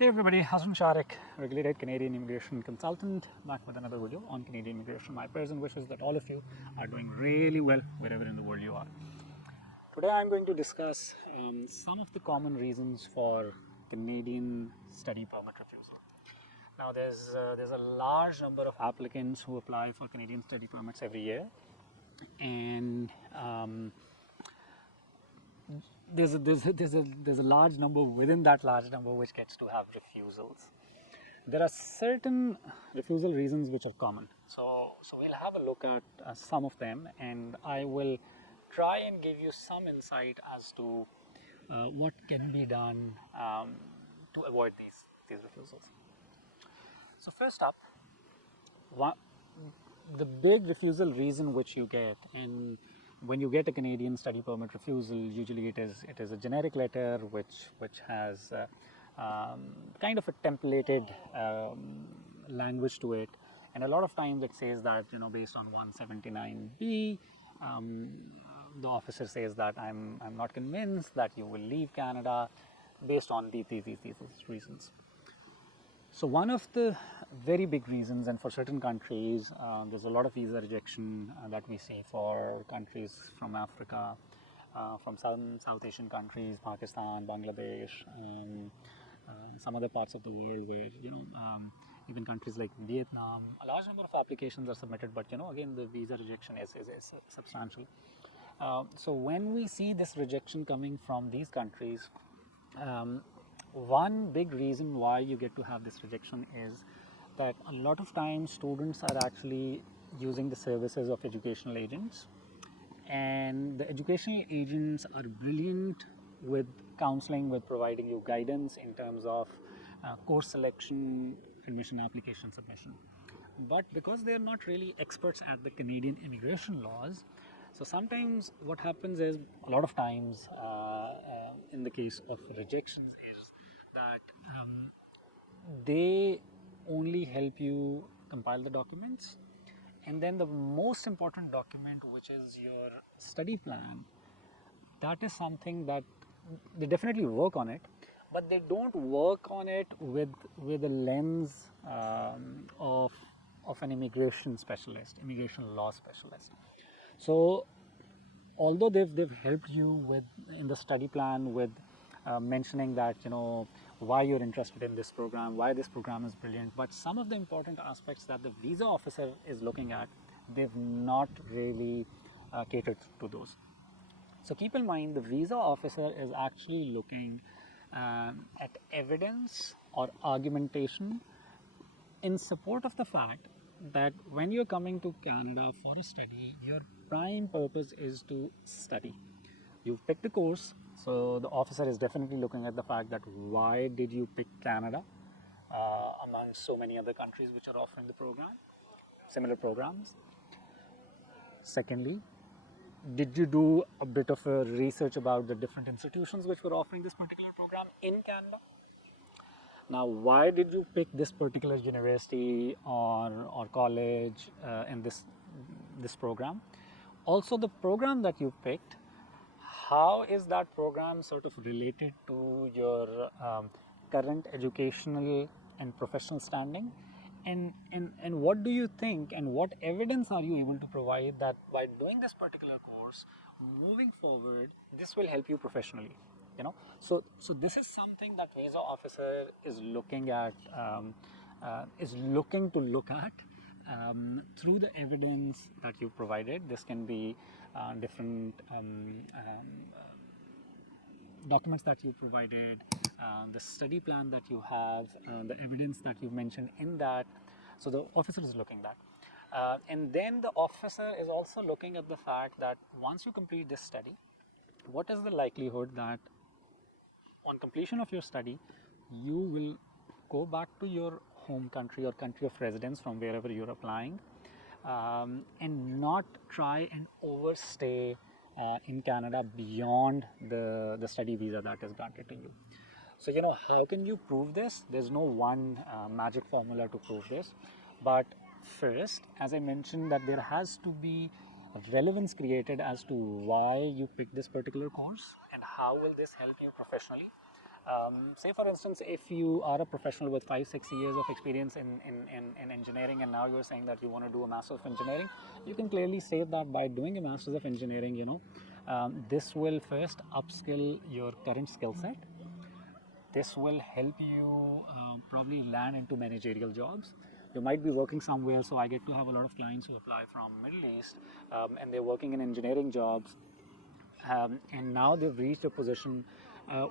Hey everybody, Hassan Shariq, regulated Canadian immigration consultant, back with another video on Canadian immigration. My prayers and wishes that all of you are doing really well wherever in the world you are. Today I'm going to discuss some of the common reasons for Canadian study permit refusal. Now there's a large number of applicants who apply for Canadian study permits every year, and there's a large number within that large number which gets to have refusals. There are certain refusal reasons which are common. So we'll have a look at some of them, and I will try and give you some insight as to what can be done to avoid these refusals. So first up, the big refusal reason which you get, and when you get a Canadian study permit refusal, usually it is a generic letter which has kind of a templated language to it, and a lot of times it says that, you know, based on 179B, the officer says that I'm not convinced that you will leave Canada based on these reasons. So one of the very big reasons, and for certain countries, there's a lot of visa rejection that we see for countries from Africa, from some South Asian countries, Pakistan, Bangladesh, some other parts of the world where, you know, even countries like Vietnam, a large number of applications are submitted, but, you know, again, the visa rejection is substantial. So when we see this rejection coming from these countries, one big reason why you get to have this rejection is that a lot of times students are actually using the services of educational agents, and the educational agents are brilliant with counseling, with providing you guidance in terms of course selection, admission application submission. But because they are not really experts at the Canadian immigration laws, so sometimes what happens is, a lot of times in the case of rejections, is that they only help you compile the documents, and then the most important document, which is your study plan, that is something that they definitely work on it, but they don't work on it with a lens of an immigration specialist, immigration law specialist. So although they've helped you with in the study plan with mentioning that, you know, why you're interested in this program, why this program is brilliant, but some of the important aspects that the visa officer is looking at, they've not really catered to those. So keep in mind, the visa officer is actually looking at evidence or argumentation in support of the fact that when you're coming to Canada for a study, your prime purpose is to study. You've picked a course, so the officer is definitely looking at the fact that why did you pick Canada among so many other countries which are offering the program, similar programs. Secondly, did you do a bit of a research about the different institutions which were offering this particular program in Canada? Now, why did you pick this particular university or college in this program? Also, the program that you picked, how is that program sort of related to your current educational and professional standing? And what do you think, and what evidence are you able to provide that by doing this particular course, moving forward, this will help you professionally? You know, so this is something that visa officer is looking at, is looking to look at through the evidence that you provided. This can be different documents that you provided, the study plan that you have, the evidence that you mentioned in that. So the officer is looking at that. And then the officer is also looking at the fact that once you complete this study, what is the likelihood that on completion of your study, you will go back to your home country or country of residence from wherever you're applying, and not try and overstay in Canada beyond the study visa that is granted to you. So, you know, how can you prove this? There's no one magic formula to prove this. But first, as I mentioned, that there has to be relevance created as to why you picked this particular course and how will this help you professionally. Say for instance, if you are a professional with 5-6 years of experience in engineering, and now you're saying that you want to do a master's of engineering, you can clearly say that by doing a master's of engineering, this will first upskill your current skill set. This will help you probably land into managerial jobs. You might be working somewhere, so I get to have a lot of clients who apply from Middle East, and they're working in engineering jobs, and now they've reached a position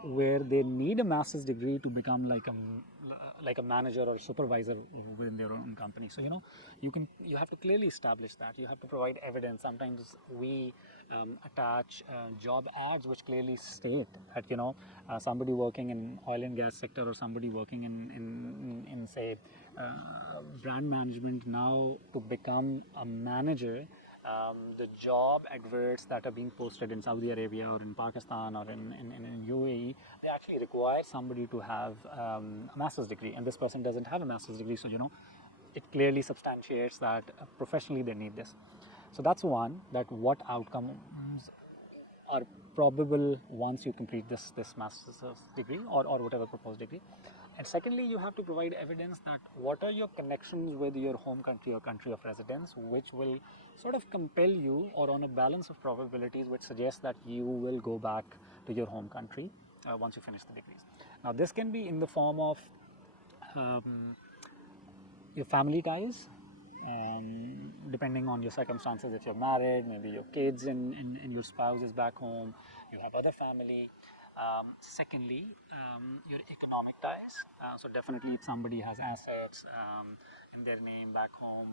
where they need a master's degree to become like a manager or supervisor within their own company. So you have to clearly establish that. You have to provide evidence. Sometimes we attach job ads which clearly state that somebody working in oil and gas sector, or somebody working in say brand management, now to become a manager. The job adverts that are being posted in Saudi Arabia or in Pakistan or in UAE, they actually require somebody to have a master's degree, and this person doesn't have a master's degree. So it clearly substantiates that professionally they need this. So that's one, that what outcomes are probable once you complete this master's degree or whatever proposed degree. And secondly, you have to provide evidence that what are your connections with your home country or country of residence, which will sort of compel you, or on a balance of probabilities, which suggests that you will go back to your home country once you finish the degrees. Now, this can be in the form of your family ties, depending on your circumstances. If you're married, maybe your kids and your spouse is back home, you have other family. Secondly, your economic ties. So definitely, if somebody has assets in their name back home,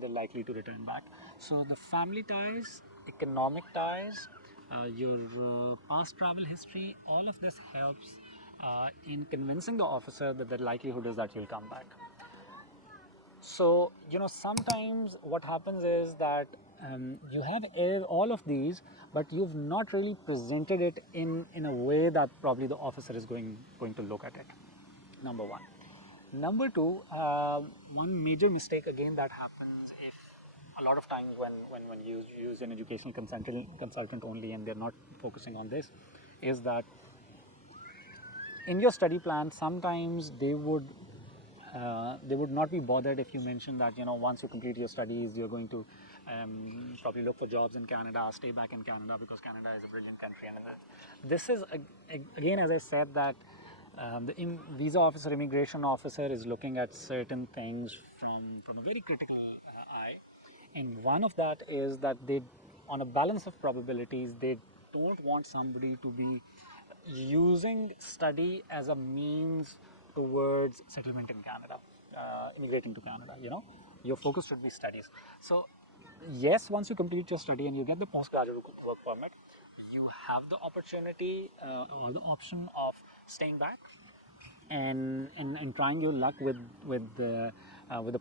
they're likely to return back. So the family ties, economic ties, your past travel history, all of this helps in convincing the officer that the likelihood is that you'll come back. So, sometimes what happens is that you have all of these, but you've not really presented it in a way that probably the officer is going to look at it. Number one. Number two, one major mistake again that happens if a lot of times when you use an educational consultant only and they're not focusing on this, is that in your study plan, sometimes they would not be bothered if you mention that once you complete your studies, you're going to probably look for jobs in Canada, stay back in Canada, because Canada is a brilliant country. And this is again, as I said, that the visa officer, immigration officer is looking at certain things from a very critical eye, and one of that is that they, on a balance of probabilities, they don't want somebody to be using study as a means towards settlement in Canada, immigrating to Canada. Your focus should be studies. So yes, once you complete your study and you get the postgraduate work permit, you have the opportunity or the option of staying back and trying your luck with the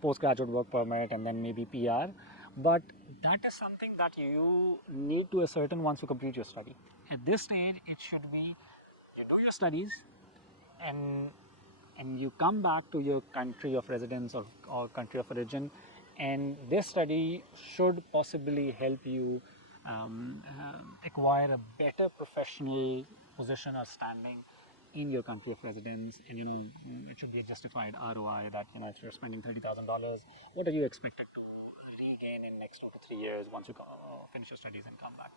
postgraduate work permit and then maybe PR. But that is something that you need to ascertain once you complete your study. At this stage, it should be you do your studies and you come back to your country of residence or country of origin, and this study should possibly help you acquire a better professional position or standing in your country of residence. And it should be a justified ROI that if you're spending $30,000, what are you expected to regain in next 2 to 3 years once you finish your studies and come back.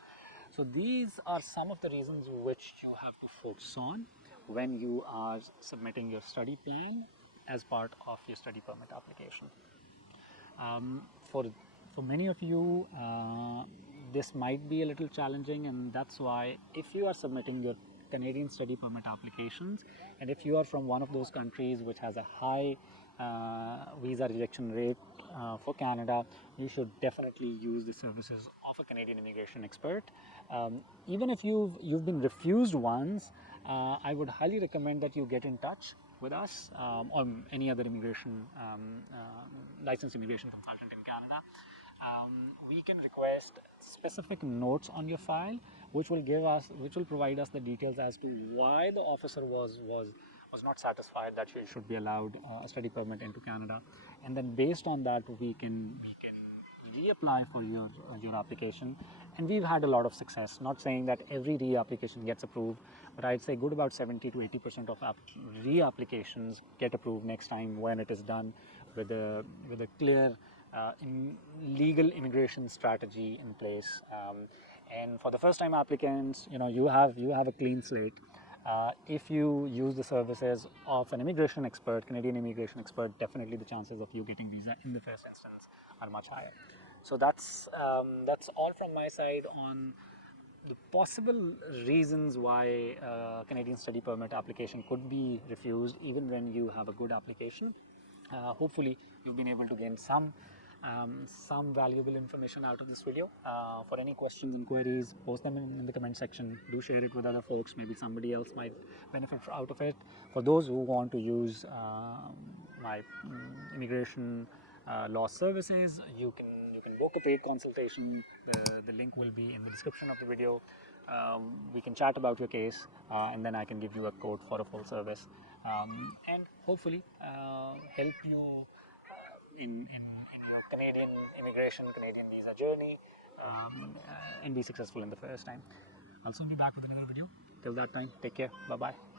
So these are some of the reasons which you have to focus on when you are submitting your study plan as part of your study permit application. For many of you, this might be a little challenging, and that's why if you are submitting your Canadian study permit applications, and if you are from one of those countries which has a high visa rejection rate for Canada, you should definitely use the services of a Canadian immigration expert. Even if you've been refused once, I would highly recommend that you get in touch with us or any other immigration licensed immigration consultant in Canada. We can request specific notes on your file, which will provide us the details as to why the officer was not satisfied that you should be allowed a study permit into Canada, and then based on that we can reapply for your application, And we've had a lot of success. Not saying that every reapplication gets approved, but I'd say good about 70 to 80% of reapplications get approved next time when it is done with a clear legal immigration strategy in place. And for the first-time applicants, you have a clean slate. If you use the services of an immigration expert, Canadian immigration expert, definitely the chances of you getting visa in the first instance are much higher. So that's all from my side on the possible reasons why a Canadian study permit application could be refused even when you have a good application. Hopefully you've been able to gain some valuable information out of this video. For any questions and queries, post them in the comment section. Do share it with other folks. Maybe somebody else might benefit out of it. For those who want to use my immigration law services, you can book a paid consultation. The link will be in the description of the video. We can chat about your case, and then I can give you a code for a full service, and hopefully help you in your Canadian immigration, Canadian visa journey, and be successful in the first time. I'll soon be back with another video. Till that time, take care. Bye bye.